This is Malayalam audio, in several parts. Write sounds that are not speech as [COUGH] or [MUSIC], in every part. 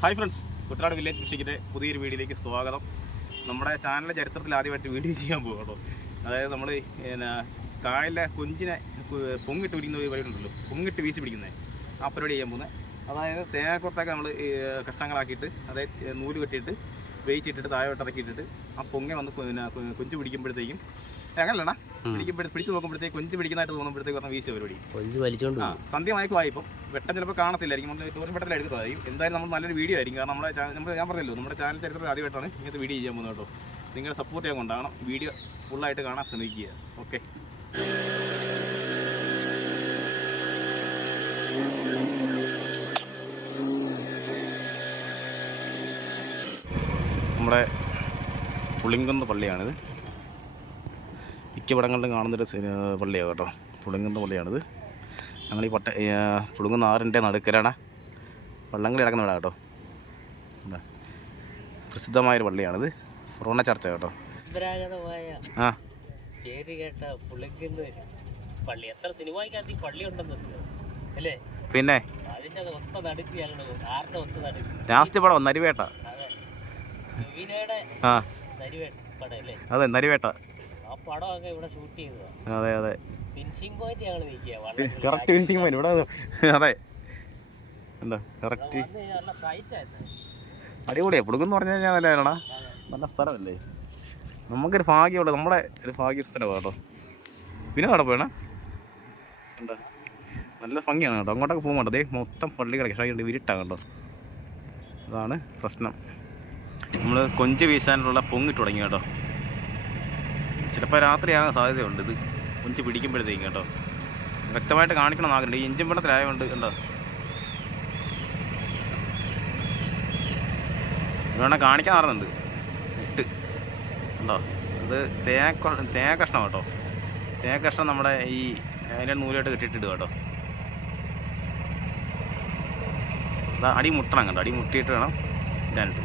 ഹായ് ഫ്രണ്ട്സ് കുട്ടനാട് വില്ലേജ് കൃഷിക്കിന്റെ പുതിയൊരു വീഡിയോയിലേക്ക് സ്വാഗതം. നമ്മുടെ ചാനലിന്റെ ചരിത്രത്തിൽ ആദ്യമായിട്ട് വീഡിയോ ചെയ്യാൻ പോകും അതായത് നമ്മൾ പിന്നെ കായലിലെ കുഞ്ചിനെ പൊങ്ങിട്ട് പിടിക്കുന്ന ഒരു പരിപാടി ഉണ്ടല്ലോ പൊങ്ങിട്ട് വീശി പിടിക്കുന്നത് ആ പരിപാടി ചെയ്യാൻ പോകുന്നത് അതായത് തേങ്ങാക്കുറത്തൊക്കെ നമ്മൾ കഷ്ണങ്ങളാക്കിയിട്ട് അതായത് നൂൽ കെട്ടിയിട്ട് വേയിച്ചിട്ടിട്ട് താഴോട്ട് ഇറക്കിയിട്ടിട്ട് ആ പൊങ്ങ വന്ന് പിന്നെ കൊഞ്ച് പിടിക്കുമ്പോഴത്തേക്കും അങ്ങനല്ലണ പിടിക്കുമ്പോ പിടിച്ചു നോക്കുമ്പോഴത്തേക്ക് കൊഞ്ച് പിടിക്കുന്നതായിട്ട് തോന്നുമ്പോഴത്തേക്ക് പറഞ്ഞ വീശി പരിപാടി കൊഞ്ച് വലിച്ചോണ്ട് ആ സന്ധ്യമായിക്കുമായി ഇപ്പം വെട്ടം ചിലപ്പോൾ കാണത്തില്ലായിരിക്കും. നമ്മൾ ടൂറിസ്റ്റ് വെട്ടത്തിൽ എടുത്തതായിരിക്കും എന്തായാലും നമ്മൾ നല്ലൊരു വീഡിയോ ആയിരിക്കും. കാരണം നമ്മുടെ ചാനൽ നമ്മൾ ഞാൻ പറഞ്ഞല്ലോ നമ്മുടെ ചാനൽ ചരിത്രത്തിൽ ആദ്യമായിട്ടാണ് ഇങ്ങനത്തെ വീഡിയോ ചെയ്യാൻ പോകുന്നത് കേട്ടോ. നിങ്ങളുടെ സപ്പോർട്ട് ചെയ്യാൻ കൊണ്ടാണ് വീഡിയോ ഫുള്ളായിട്ട് കാണാൻ ശ്രമിക്കുക. ഓക്കെ നമ്മുടെ പുളിങ്കുന്ന് പള്ളിയാണിത്. മിക്കവിടങ്ങളിലും കാണുന്നൊരു പള്ളിയാണ് കേട്ടോ. പുളുങ്ങുന്ന പള്ളിയാണിത്. ഞങ്ങൾ ഈ പട്ട പുളുങ്ങുന്ന ആറിന്റെ നടുക്കലാണ്. വള്ളംകളി കിടക്കുന്ന ഇവിടെ കേട്ടോ. പ്രസിദ്ധമായൊരു പള്ളിയാണിത്. ഫൊറോണ ചർച്ച കേട്ടോ. ആ. പേര് കേട്ട പുളിക്കുന്ന പള്ളി. എത്ര സിനിമയ്ക്കകത്ത് ഈ പള്ളി ഉണ്ടെന്ന് അല്ലേ? പിന്നെ? ലാസ്റ്റ് പടം നരിവേട്ട ആ അതെ നരിവേട്ട. ആ പടമൊക്കെ ഇവിടെ ഷൂട്ട് ചെയ്തതാണ് അതെ അതെ. ഫിനിഷിംഗ് പോയിന്റ് ഞങ്ങൾ നിൽക്കുക കറക്റ്റ് ഫിനിഷിങ് വരും ഇവിടെ അതെ എന്താ കറക്റ്റ് അടിപൊളിയാണ് പുളുക്കെന്ന് പറഞ്ഞു കഴിഞ്ഞാൽ നല്ലതാണോ നല്ല സ്ഥലമല്ലേ? നമുക്കൊരു ഭാഗ്യമുള്ളത് നമ്മുടെ ഒരു ഭാഗ്യ സ്ഥലമാണ് കേട്ടോ. പിന്നെ അവിടെ പോയണേ? എന്താ? നല്ല ഭംഗിയാണ് കേട്ടോ. അങ്ങോട്ടൊക്കെ പോകുമ്പോൾ അതേ മൊത്തം പള്ളി കിടക്കും വിരിട്ടാണ് കേട്ടോ അതാണ് പ്രശ്നം. നമ്മൾ കൊഞ്ച് വീശാനുള്ള പൊങ്ങിട്ട് തുടങ്ങി കേട്ടോ. ചിലപ്പോൾ രാത്രിയാകാൻ സാധ്യതയുണ്ട്. ഇത് കൊഞ്ച് പിടിക്കുമ്പോഴത്തേക്കും കേട്ടോ. വ്യക്തമായിട്ട് കാണിക്കണം എന്നാഗ്രഹം ഈ ഇഞ്ചിൻ വെള്ളത്തിലായതുകൊണ്ട് കണ്ടോ? വേണം കാണിക്കാൻ നടന്നുണ്ട് ഇട്ട്. കണ്ടോ? അത് തേക്ക തേങ്ങ കഷ്ണം കേട്ടോ. തേങ്ങ കഷ്ണം നമ്മുടെ ഈ അതിന്റെ നൂലായിട്ട് കെട്ടിയിട്ടിട്ട് കേട്ടോ. അടി മുട്ടണം കണ്ടോ? അടി മുട്ടിയിട്ട് വേണം ഇടാനിട്ട്.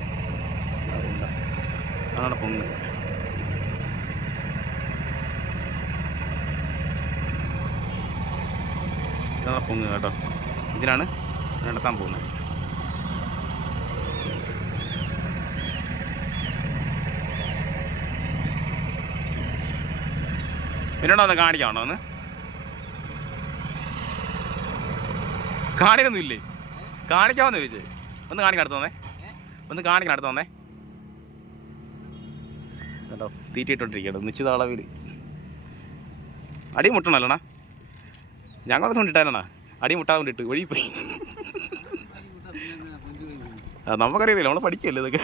അതാണ് പൊങ്ങ്. ഇതാണ് പൊങ്ങ് കേട്ടോ. ഇതിനാണ് നടത്താൻ പോകുന്നത്. പിന്നീട് ഒന്ന് കാണിക്കാണോ ഒന്ന്. കാണിക്കൊന്നുമില്ലേ കാണിക്കാമെന്ന് ചോദിച്ചേ? ഒന്ന് കാണിക്കാൻ അടുത്ത് വന്നേ. ഒന്ന് കാണിക്കാൻ അടുത്ത് വന്നേ. കേട്ടോ തീറ്റിട്ടോണ്ടിരിക്കട്ടോ നിശ്ചിത അളവിൽ അടി മുട്ടണല്ലോണ ഞങ്ങളെ കൊണ്ടിട്ടാരണ അടി മുട്ടാ കൊണ്ടിട്ട് വഴി പോയി. ആ നമുക്കറിയില്ല നമ്മൾ പഠിക്കല്ലേ ഇതൊക്കെ.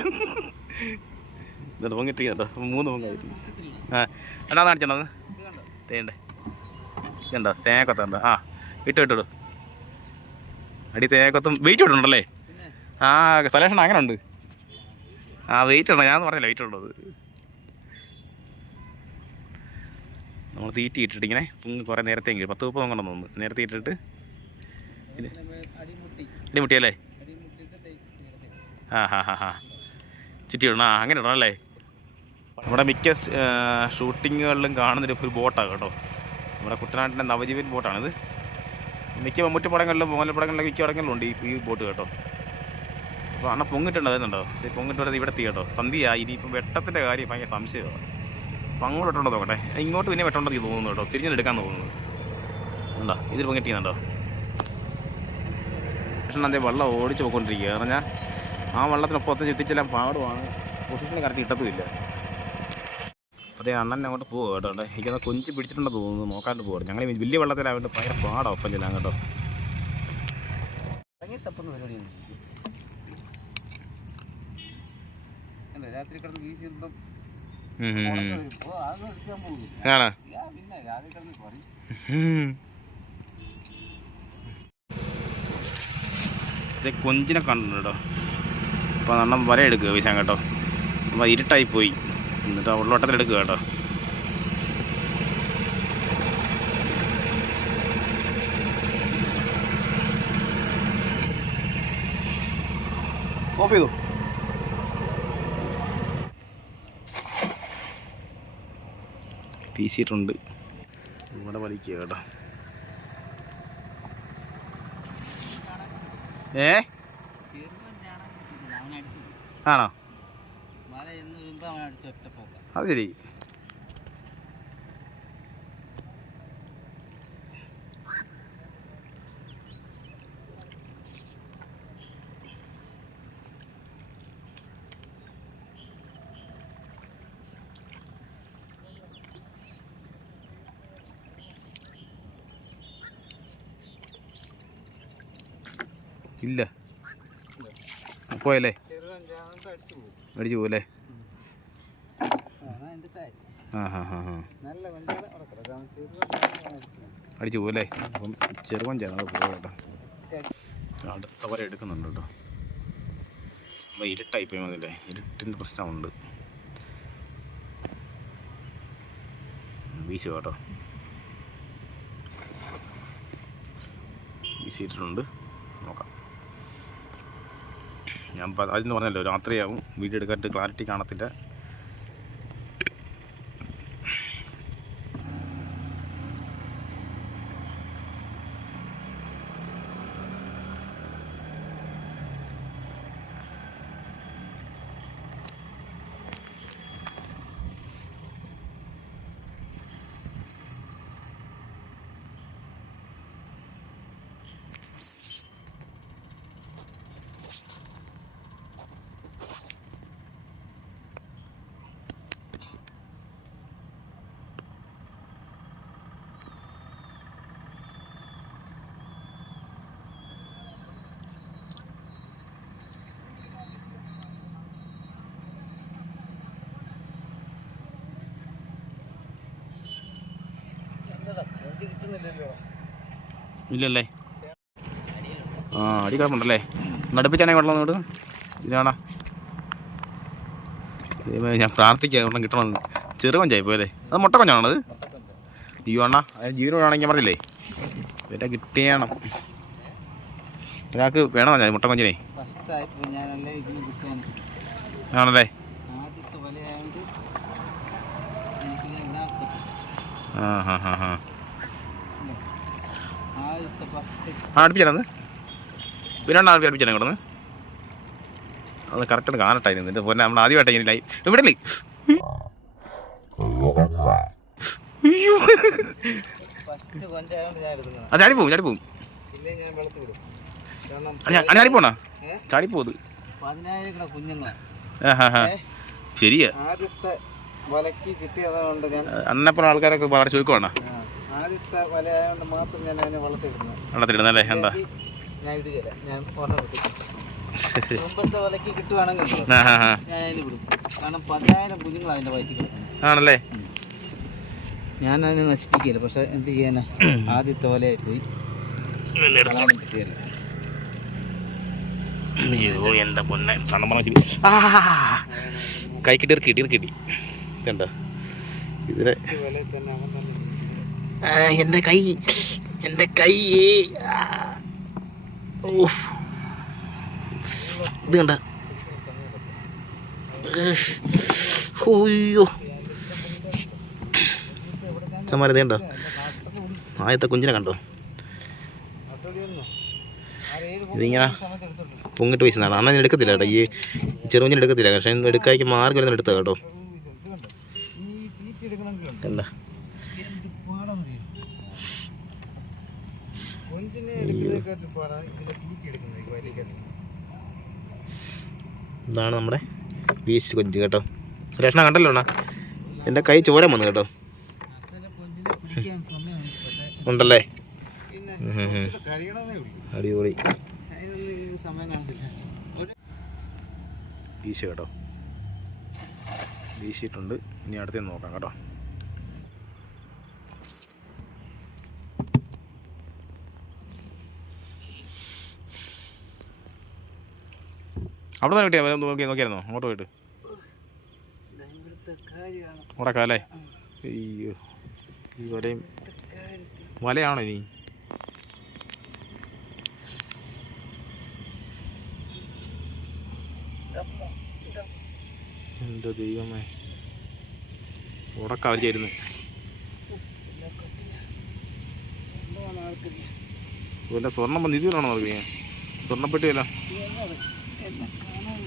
ഇതുണ്ട് പൊങ്ങിട്ട് കേട്ടോ മൂന്ന് പൊങ്ങായിരുന്നു ആ എന്നാ കാണിച്ചത് തേണ്ടേ ഇതുണ്ടോ തേങ്ങക്കൊത്തുണ്ട് ആ ഇട്ട് ഇട്ടു അടി തേങ്ങക്കൊത്തും വെയിറ്റ് ഇട്ടുണ്ടല്ലേ ആ സലേഷൻ അങ്ങനെ ഉണ്ട് ആ വെയിറ്റ് ഉണ്ടോ ഞാൻ പറഞ്ഞില്ല വെയിറ്റ് ഉള്ളത് നമ്മൾ തീറ്റി ഇട്ടിട്ട് ഇങ്ങനെ കുറേ നേരത്തെ എങ്കിലും പത്ത് മുപ്പത് കൊണ്ടു തോന്നുന്നു നേരത്തെ ഇട്ടിട്ട് അടിമുട്ടിയല്ലേ? ആ ഹാ ഹാ ഹാ. ചുറ്റി ഇടണം ആ അങ്ങനെ ഇടണം അല്ലേ? നമ്മുടെ മിക്ക ഷൂട്ടിങ്ങുകളിലും കാണുന്നൊരു ഒരു ബോട്ടാണ് കേട്ടോ. നമ്മുടെ കുട്ടനാട്ടിന്റെ നവജീവൻ ബോട്ടാണിത്. മിക്ക മമ്മൂട്ടി പടങ്ങളിലും മോഹൻലാൽ പടങ്ങളിലും മിക്ക പടങ്ങളിലും ഉണ്ട് ഈ ബോട്ട് കേട്ടോ. അപ്പോൾ അണ്ണ പൊങ്ങിട്ടുണ്ട്? അതുണ്ടോ ഈ പൊങ്ങിട്ട് വരുന്നത് ഇവിടെ എത്തി കേട്ടോ. സന്ധ്യയായി. ഇനിയിപ്പം വെട്ടത്തിന്റെ കാര്യം ഭയങ്കര സംശയമാണ്. അപ്പം അങ്ങോട്ട് വെട്ടണ്ട നോക്കട്ടെ. ഇങ്ങോട്ട് പിന്നെ വെട്ടേണ്ടത് തോന്നുന്നു കേട്ടോ. തിരിഞ്ഞെടുക്കാൻ തോന്നുന്നു. ഉണ്ടോ? ഇതിൽ പൊങ്ങിട്ടിയുന്നുണ്ടോ പക്ഷേ അതേ വെള്ളം ഓടിച്ച് പോയിക്കൊണ്ടിരിക്കുക കാരണം ഞാൻ ആ വെള്ളത്തിനൊപ്പം ചെത്തിച്ചെല്ലാം പാടുവാണ്. പൊസിഷന് കറക്റ്റ് കിട്ടത്തുമില്ല. അതേ അണ്ണൻ അങ്ങോട്ട് പോകുക കേട്ടോ. കേട്ടോ എനിക്കത് കൊഞ്ച് പിടിച്ചിട്ടുണ്ടെന്ന് തോന്നുന്നു. നോക്കാണ്ട് പോകും ഞങ്ങൾ വലിയ വെള്ളത്തിലായതുകൊണ്ട് ഭയങ്കര പാടാണ് ഒപ്പം ചെല്ലാൻ കേട്ടോ. രാത്രി കിടന്ന് വീശി ആണ്? കൊഞ്ചിനെ കണ്ടോ കേട്ടോ. അപ്പോൾ അണ്ണൻ വര എടുക്കുക വിശാൻ കേട്ടോ. അപ്പോൾ ഇരുട്ടായി പോയി. എന്നിട്ട് ഉള്ളോട്ടത്തിൽ എടുക്കുക കേട്ടോ. ഓഫ് ചെയ്തു? വീശിയിട്ടുണ്ട് ഇവിടെ വലിക്കുക കേട്ടോ. ഏ? ആണോ? മഴ എന്ന് വരുമ്പോൾ അവൻ അടിച്ച് ഒറ്റ പോക്കാം. അത് ശരി. ഇല്ല. പോയല്ലേ? അടിച്ചു പോലെ പോലെ ആ അടിച്ചു പോകല്ലേ അപ്പം ചെറുപ്പം ചേർന്ന് പോകട്ടോ സവാരി എടുക്കുന്നുണ്ട് കേട്ടോ. ഇരുട്ടായി പോയി മതില്ലേ ഇരുട്ടിന്റെ പ്രശ്നമുണ്ട്. വീശു കേട്ടോ. വീശിയിട്ടുണ്ട്. ഞാൻ അതിന്ന് പറഞ്ഞല്ലോ രാത്രിയാവും. വീഡിയോ എടുക്കാനായിട്ട് ക്ലാരിറ്റി കാണത്തില്ല. ഇല്ലല്ലേ? ആ അടി കുഴപ്പമുണ്ടല്ലേ നടുപ്പിച്ചാണെ വെള്ളം നോട് ഇതിനാണോ ഞാൻ പ്രാർത്ഥിക്കുക വെള്ളം കിട്ടണം. ചെറുകൊഞ്ചായി പോയല്ലേ? അത് മുട്ട കൊഞ്ചാണത് അയ്യോ അണ്ണാ ജീവനോടാണെങ്കിൽ ഞാൻ പറഞ്ഞില്ലേ? ഇവരെ കിട്ടിയണം. ഒരാൾക്ക് വേണം ഞാൻ മുട്ട കൊഞ്ചിനെ. ആണല്ലേ? ആ ഹാ ഹാ ഹാ. ആദ്യത്തെ ഫസ്റ്റ് ആ അടുപ്പിച്ചാണത് പിന്നെ അടുപ്പിച്ച് അടുപ്പിച്ചാണ് കിടന്ന് അത് കറക്റ്റ് കാണട്ടായിരുന്നു എന്റെ പോലെ നമ്മൾ ആദ്യമായിട്ട് ഇങ്ങനെ ഇവിടെ ഏ? ശരിയാ. അന്നപ്പുറം ആൾക്കാരൊക്കെ വളരെ ചോദിക്കുവാണ് ആദ്യത്തെ മാത്രം ഞാൻ അതിനെ എന്താ? ഞാൻ ഇടുകയില്ല. ഞാൻ ഓർഡർ മുമ്പത്തെ കിട്ടുവാണെങ്കിൽ [LAUGHS] ഞാൻ അതിന് വിടും. കാരണം പതിനായിരം കുഞ്ഞുങ്ങൾ വയറ്റിൽ ആണല്ലേ? ഞാൻ അതിനെ നശിപ്പിക്കില്ല പക്ഷെ എന്ത് ചെയ്യാനാ? [CLEARS THROAT] ആദ്യത്തെ വലയായി പോയി കളയാനും പറ്റിയല്ല അയ്യോ എന്താ പൊന്നെ? സണ്ണം പറഞ്ഞ ആ കൈ കിട്ടി കിട്ടി കിട്ടി കണ്ടോ? ഇതിലെ വലയിൽ തന്നെ അവൻ തന്നെ ആ, എന്റെ കൈ എന്റെ കൈ ഇത് കണ്ട? കണ്ടോ? ആദ്യത്തെ കുഞ്ഞിനെ കണ്ടോ? ഇതിങ്ങനെ പൊങ്ങിട്ട് വീശുന്നതാണ്. അണ്ണൻ എടുക്കത്തില്ല കേട്ടോ. ഈ ചെറുകുഞ്ഞിനെടുക്കത്തില്ല പക്ഷേ എടുക്കായ്ക്ക് മാർഗം വരുന്ന എടുത്തത് കേട്ടോ കണ്ട കൊഞ്ചിനെ എടുക്കുന്നതിനെക്കാട്ടും പാടാണ് ഇതിനെ തീറ്റി എടുക്കുന്നത് ഈ വയറ്റിൽ ഇതാണ് നമ്മുടെ വീശ് കൊഞ്ച് കേട്ടോ. രക്ഷണ കണ്ടല്ലോ അണ്ണാ? എന്റെ കൈ ചോരം വന്നു കേട്ടോ. ഉണ്ടല്ലേ? അടിപൊളി. വീശ് കേട്ടോ. വീശിയിട്ടുണ്ട്. ഇനി അടുത്തേ നോക്കാം കേട്ടോ. അവിടെ നിന്ന് കിട്ടിയാ? നോക്കി നോക്കിയായിരുന്നോ? അങ്ങോട്ട് പോയിട്ട്. കാര്യമാണ്. മുടക്കാല്ലേ അയ്യോ ഈ വലയും വലയാണോ ഇനി? എന്താ ദൈവമേ. ഉടക്ക ചേരുന്നു വല്ല സ്വർണം നിധിയിലാണോ നോക്കിയ സ്വർണപ്പെട്ടി വല്ല എന്നെ കാണാൻ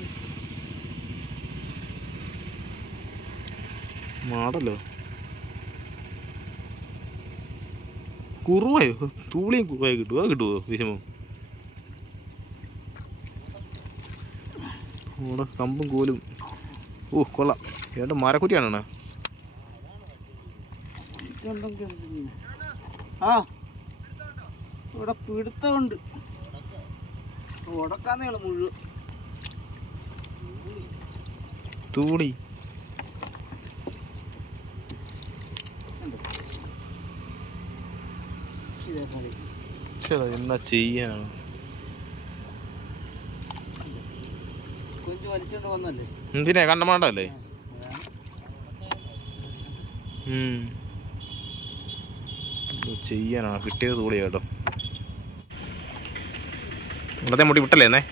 മാടല്ലോ. കുറുവായോ? തൂളിയും കുറുവായി കിട്ടുമോ അത് കിട്ടുമോ വിഷമം? അവിടെ കമ്പും കോലും. ഓ കൊള്ളാം. ഏട്ടാ മരക്കുറ്റിയാണ് ആ ഇവിടെ പിടുത്തമുണ്ട്. ഉടക്കാന്നേ മുഴുവൻ. തൂളി. എന്നാ ചെയ്യാനാണ്? എന്തിനാ? കണ്ടമാണ്ടല്ലേ ചെയ്യാനാണ്? കിട്ടിയത് തൂളി കേട്ടോ. ഇവിടത്തെ മുടി വിട്ടല്ലേ എന്നേ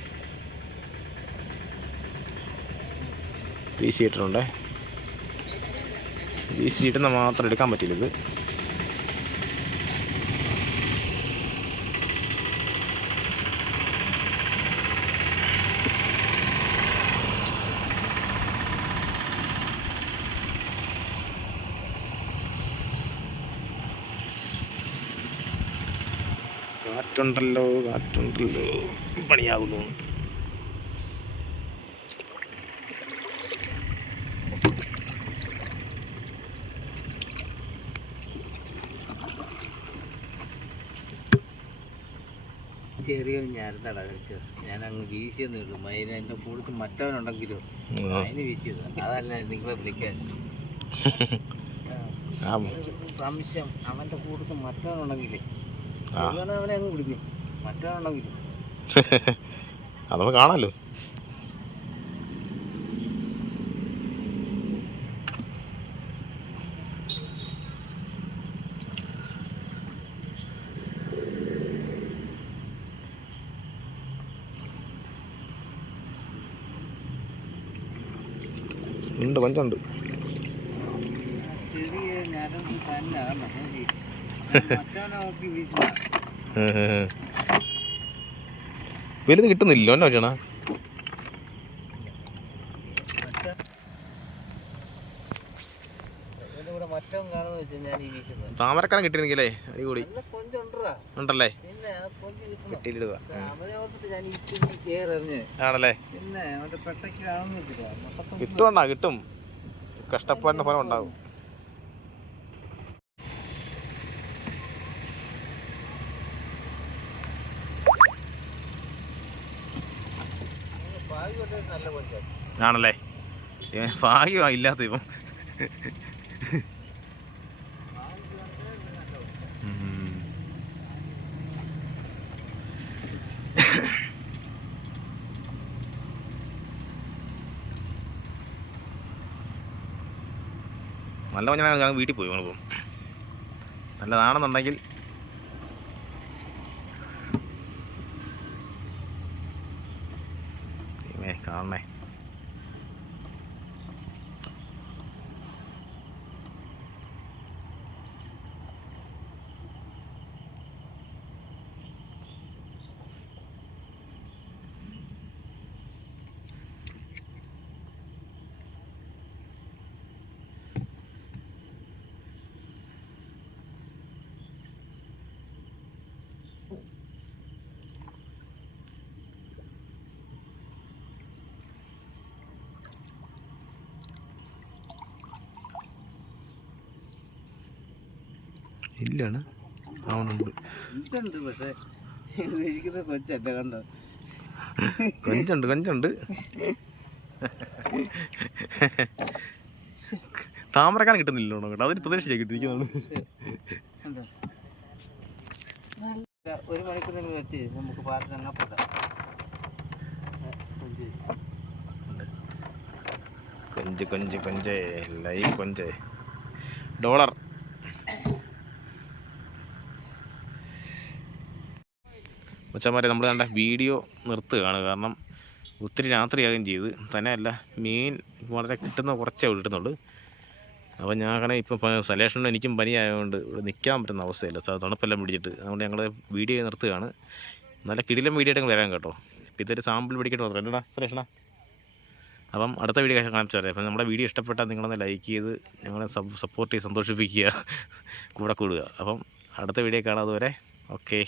വീശിയിട്ടിട്ടുണ്ടേ. വീശിയിട്ടുന്ന മാത്രം എടുക്കാൻ പറ്റില്ല ഇത്. കാറ്റുണ്ടല്ലോ കാറ്റുണ്ടല്ലോ. പണിയാകുന്നു ചെറിയൊരു ഞാരുന്നടാ കഴിച്ചത് ഞാൻ അങ്ങ് വീശിയെന്ന് ഉള്ളൂ മൈന എന്റെ കൂടുതൽ മറ്റവനുണ്ടെങ്കിലും. അതിന് വീശിയത്. അതല്ല നിങ്ങളെ വിളിക്കാൻ. [LAUGHS] സംശയം. അവന്റെ കൂടുതൽ മറ്റവനുണ്ടെങ്കിലേ. അവനെ അങ്ങ് [LAUGHS] അതൊക്കെ കാണാലോ. ഉണ്ട് പഞ്ചുണ്ട്. ചെറിയ [LAUGHS] വലുത് കിട്ടുന്നില്ലോ എന്നാ ചേണ താമരക്കാരൻ കിട്ടിയിരുന്നെങ്കിലേ അടിപൊളി. ഉണ്ടല്ലേ? കേററിഞ്ഞ് ആണല്ലേ? കിട്ടുവണ്ണ കിട്ടും. കഷ്ടപ്പാടിന്റെ ഫലം ഉണ്ടാവും ഭാഗ്യം നല്ല കൊഞ്ചാണ് ആണല്ലേ? ഭാഗ്യമാ ഇല്ലാത്ത ഇപ്പം. നല്ല മഞ്ഞാണ് ഞങ്ങൾ വീട്ടിൽ പോയി നമ്മളിപ്പം നല്ലതാണെന്നുണ്ടെങ്കിൽ കാണണേ ഇല്ലാണ്. ആവണുണ്ട്. കൊഞ്ചുണ്ട് കൊഞ്ചുണ്ട് താമരക്കാൻ കിട്ടുന്നില്ലോ കേട്ടോ അതിന് കണ്ടോ? നല്ല ഒരു മണിക്കൂർ നമുക്ക് കൊഞ്ച്. കൊഞ്ച് കൊഞ്ചേ ലൈ കൊഞ്ചേ. ഡോളർ. മച്ചന്മാരെ നമ്മൾ കണ്ട വീഡിയോ നിർത്തുകയാണ്. കാരണം ഒത്തിരി രാത്രിയാകുകയും ചെയ്ത്. തന്നെയല്ല മീൻ വളരെ കിട്ടുന്ന കുറച്ചേ കിട്ടുന്നുള്ളൂ അപ്പോൾ ഞാൻ അങ്ങനെ ഇപ്പം സലേഷനും എനിക്കും പനിയായതുകൊണ്ട് ഇവിടെ നിൽക്കാൻ പറ്റുന്ന അവസ്ഥയില്ല. തണുപ്പെല്ലാം പിടിച്ചിട്ട്. അതുകൊണ്ട് ഞങ്ങൾ വീഡിയോ നിർത്തുകയാണ്. നല്ല കിടിലം വീഡിയോ വരാൻ കേട്ടോ. ഇപ്പം ഇതൊരു സാമ്പിൾ പിടിക്കട്ടെ മാത്രം. എന്നടാ സുരേഷണ അപ്പം അടുത്ത വീഡിയോ കാണിച്ചു തരാം. അപ്പം നമ്മുടെ വീഡിയോ ഇഷ്ടപ്പെട്ടാൽ നിങ്ങളൊന്ന് ലൈക്ക് ചെയ്ത് ഞങ്ങളെ സപ്പോർട്ട് ചെയ്ത് സന്തോഷിപ്പിക്കുക. കൂടെ കൂടുക. അപ്പം അടുത്ത വീഡിയോ കാണാം അതുവരെ. ഓക്കെ